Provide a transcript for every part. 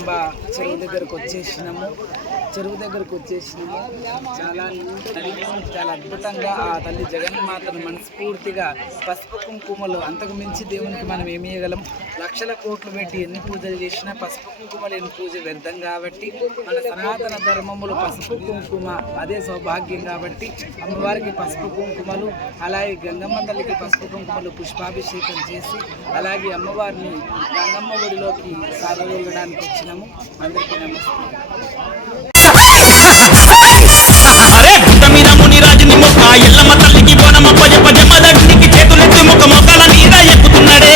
జోగులాంబ చెరువు దగ్గరకు వచ్చేసినాము. చెరువు దగ్గరకు వచ్చేసినాము చాలా చాలా అద్భుతంగా ఆ తల్లి జగన్మాతను మనస్ఫూర్తిగా పసుపు కుంకుమలు అంతకు మించి దేవునికి మనం ఏమి లక్షల కోట్లు పెట్టి ఎన్ని పూజలు చేసినా పసుపు కుంకుమలు ఎన్ని పూజ వ్యర్థం కాబట్టి మన సనాతన ధర్మములు పసుపు కుంకుమ అదే సౌభాగ్యం కాబట్టి అమ్మవారికి పసుపు కుంకుమలు అలాగే గంగమ్మ తల్లికి పసుపు కుంకుమలు పుష్పాభిషేకం చేసి అలాగే అమ్మవారిని గంగమ్మ ఒడిలోకి సాగవేయడానికి వచ్చినాము. అందరికీ నమస్తే ఆ మొక్క ఎల్లమ్మ తల్లికి బోనమ్మ జప జమ దగ్గరికి చేతులెత్తి ముఖ మొక్కల మీద ఎక్కుతున్నాడే.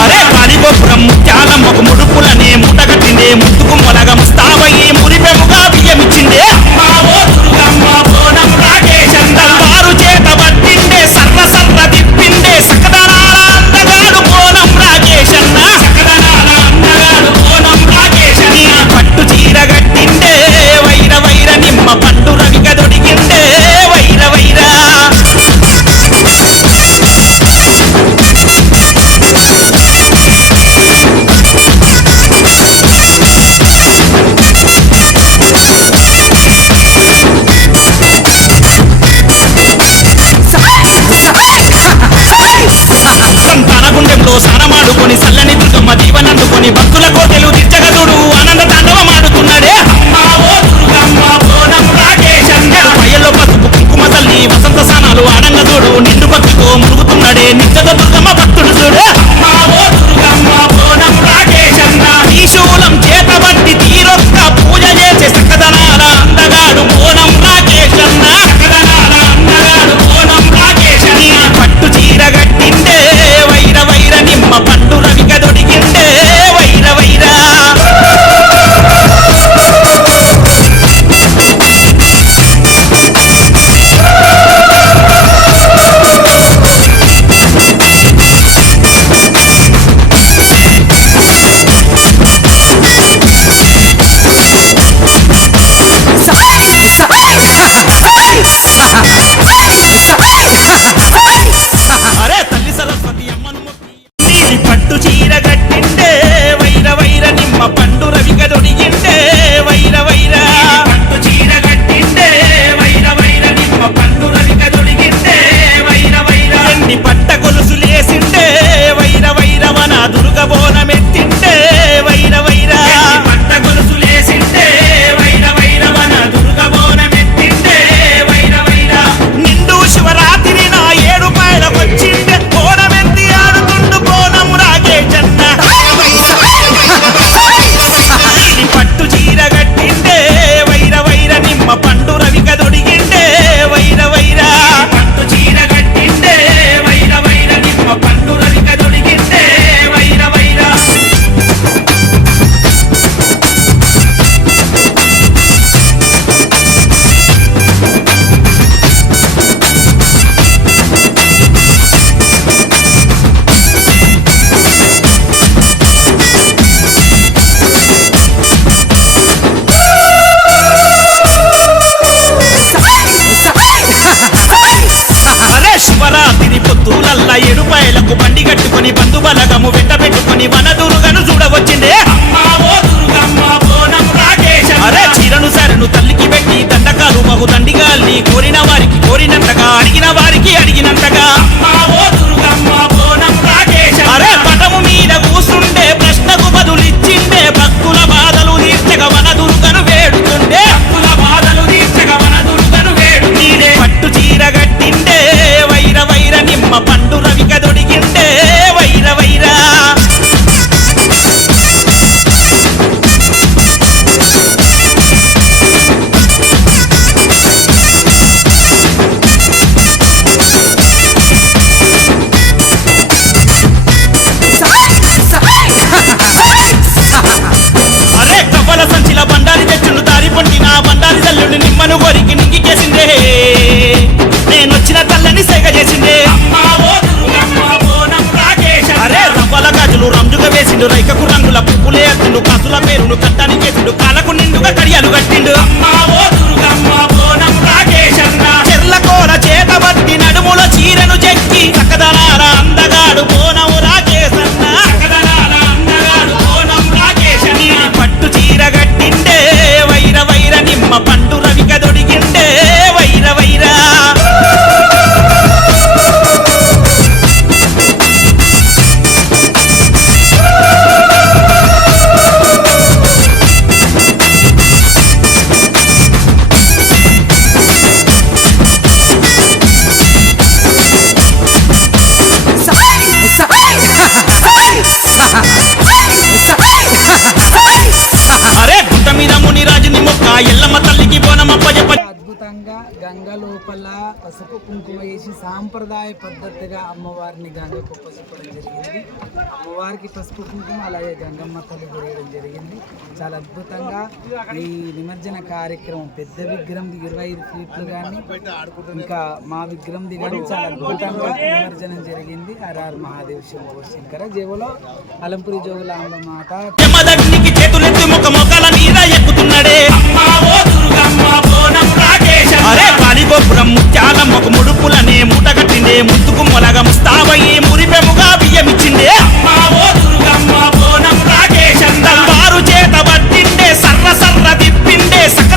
అరే కాలిగోపురం ముత్యాలమ్మకు ముడుపులనే ముట్టగట్టిందే ముట్టుకు మొలగ ముస్తావయ్యి పాలగుండెంలో స్నానమాడుకొని చల్లని దుర్గమ్మ దీవనందుకొని భక్తుల కోతెలు తీర్చగదుడు ఆనంద తాండవం ఆడుతున్నాడే. పయ్యలో పసుపు కుంకుమ తల్లి వసంత స్నానాలు ఆనందదుడు చూడు నిండు భక్తితో మురుగుతున్నాడే. నిత్యద దుర్గమ్మ భక్తుడు చూడే. చేసిండు రైకకు రంగుల పువ్వులే అత్తిండు కాసుల పేరును కట్టాని చేసిండు కాలకు నిండుగా కడియాలు కట్టిండు. అమ్మా ఓ దుర్గమ్మ సాంప్రదాయ పద్ధతిగా అమ్మవారిని గంగకు పసుపడం జరిగింది. అమ్మవారికి పసుపు కుంకుమ అలాగే గంగమ్మ తల్లి కొరియడం జరిగింది. చాలా అద్భుతంగా ఈ నిమజ్జన కార్యక్రమం పెద్ద విగ్రహం ఇరవై ఐదు ఫీట్లు కానీ ఇంకా మా విగ్రహం కానీ చాలా అద్భుతంగా నిమజ్జనం జరిగింది. ఆర్ఆర్ మహాదేవ్ శంభో శంకర జేవులో అలంపురి జోగులాంబ మాత. చేతులెత్తి ముఖ మొక్కల మీద ఎక్కుతున్నాడే. అరే పాలిగోపురం ముత్యాల ఒక ముడుపులనే మూట కట్టిండే ముద్దుకు మొలగ ముస్తాబయ్యి మురిపెముగా బియ్యమిచ్చిండే వారు చేత పట్టిండే సర్ర సర్ర తిప్పిండే సక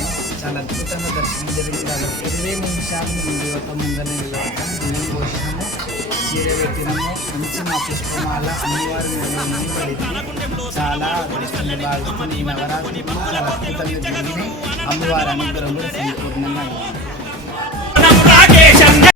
దేవాలయం చాలా అద్భుతంగా దర్శనం జరిగింది ఇరవై మూడు శాతం దేవత ముందర నిలబడతాం పోషణము చీర పెట్టినము మంచి మా పుష్పమాల అమ్మవారి నిలబడింది చాలా అదృష్టంగా భావిస్తూ అద్భుతంగా అమ్మవారి అనుగ్రహం కూడా సంపూర్ణంగా